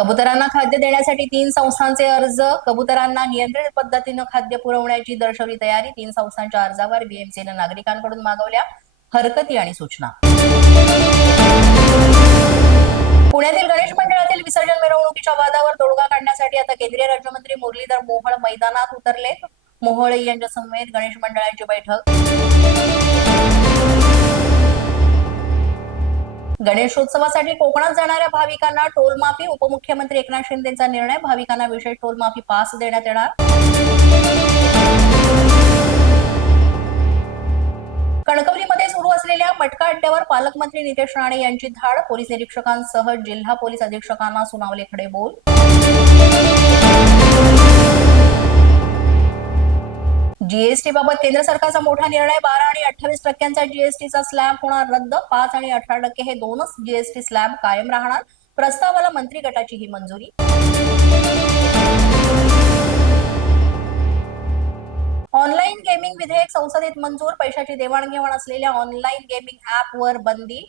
कबुतरांना खाद्य देण्यासाठी तीन संस्थांचे अर्ज कबुतरांना नियंत्रित पद्धतीनं खाद्य पुरवण्याची दर्शवली तयारी तीन संस्थांच्या अर्जावर बीएमसीनं नागरिकांकडून मागवल्या. हरकती आणि सूचना. पुण्यातील गणेश मंडळातील विसर्जन मिरवणुकीच्या वादावर तोडगा काढण्यासाठी आता केंद्रीय राज्यमंत्री मुरलीधर मोहोळ मैदानात उतरले. मोहोळ यांच्या समवेत गणेश मंडळाची बैठक. गणेशोत्सवासाठी कोकणात जाणाऱ्या भाविकांना टोलमाफी उपमुख्यमंत्री एकनाथ शिंदेचा निर्णय. भाविकांना विशेष टोलमाफी पास देण्यात येणार. कणकवलीमध्ये सुरू असलेल्या मटका अड्ड्यावर पालकमंत्री नितेश राणे यांची धाड. पोलीस निरीक्षकांसह जिल्हा पोलीस अधीक्षकांना सुनावले खडे बोल. जीएसटी बाबत केंद्र सरकारचा मोठा निर्णय बारा आणि अठ्ठावीस टक्क्यांचा जीएसटीचा स्लॅब होणार रद्द. पाच आणि अठरा टक्के हे दोनच जीएसटी स्लॅब कायम राहणार. प्रस्तावाला मंत्री गटाची ही मंजुरी. ऑनलाईन गेमिंग विधेयक संसदेत मंजूर. पैशाची देवाणघेवाण असलेल्या ऑनलाईन गेमिंग ऍपवर बंदी.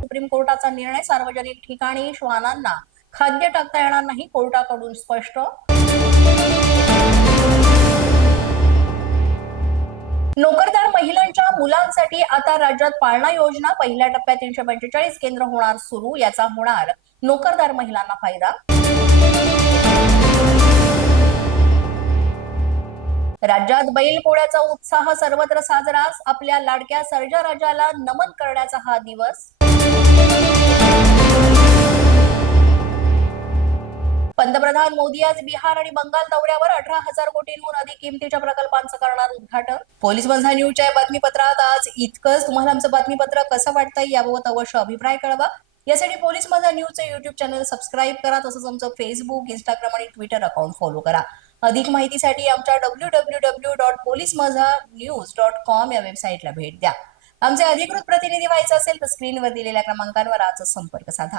सुप्रीम कोर्टाचा निर्णय सार्वजनिक ठिकाणी श्वानांना. खाद्य टाकता येणार नाही कोर्टाकडून स्पष्ट. नोकरदार महिलांच्या मुलांसाठी आता राज्यात पाळणा योजना पहिल्या टप्प्यात तीनशे पंचेचाळीस केंद्र होणार सुरू याचा होणार नोकरदार महिलांना फायदा. राज्यात बैल पोळ्याचा उत्साह सर्वत्र साजरा आपल्या लाडक्या सर्जा राजाला नमन करण्याचा हा दिवस. पंतप्रधान मोदी आज बिहार आणि बंगाल दौऱ्यावर अठरा हजार कोटींहून अधिक किमतीच्या प्रकल्पांचं करणार उद्घाटन. पोलीस बंधा न्यूजच्या बातमीपत्रात आज इतकंच. तुम्हाला आमचं बातमीपत्र कसं वाटतंय याबाबत अवश्य अभिप्राय कळवा. यासाठी पोलीस माझा न्यूजचं युट्यूब चॅनल सबस्क्राईब करा तसंच आमचं फेसबुक इंस्टाग्राम आणि ट्विटर अकाउंट फॉलो करा. अधिक माहितीसाठी आमच्या W W W dot police Majha news dot com या वेबसाईटला भेट द्या. आमचे अधिकृत प्रतिनिधी व्हायचं असेल तर स्क्रीनवर दिलेल्या क्रमांकांवर आजच संपर्क साधा.